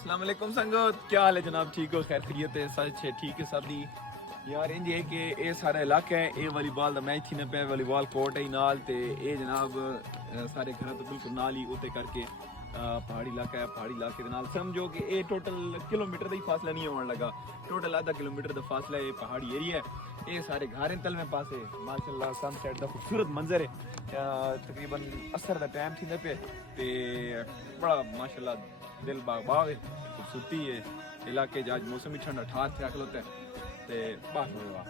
अस्सलाम वालेकुम संगत, क्या हाल है जनाब? ठीक हो? खैर खैरियत है? सच है, ठीक है सब दी यार। इंज है कि ये सारा इलाका है, ये वालीबॉल का मैच थी ना पे, वालीबॉल कोर्ट है नाल ते ये जनाब सारे घर तो बिल्कुल नाल ही उते करके पहाड़ी इलाका है। पहाड़ी इलाके के नाल समझो कि ये टोटल किलोमीटर का ही फासला नहीं होने लगा, टोटल आधा किलोमीटर का फासला है। पहाड़ी एरिया है, ये सारे घर हैं तल में पास है। माशाल्लाह सनसेट का खूबसूरत मंजर है। तकरीबन असर का टाइम थी पे ते बड़ा माशाल्लाह दिल बाग बाग है, खूबसूरती है इलाके। आज मौसम ही ठंडा ठार थे अकलोते ते बात हुआ।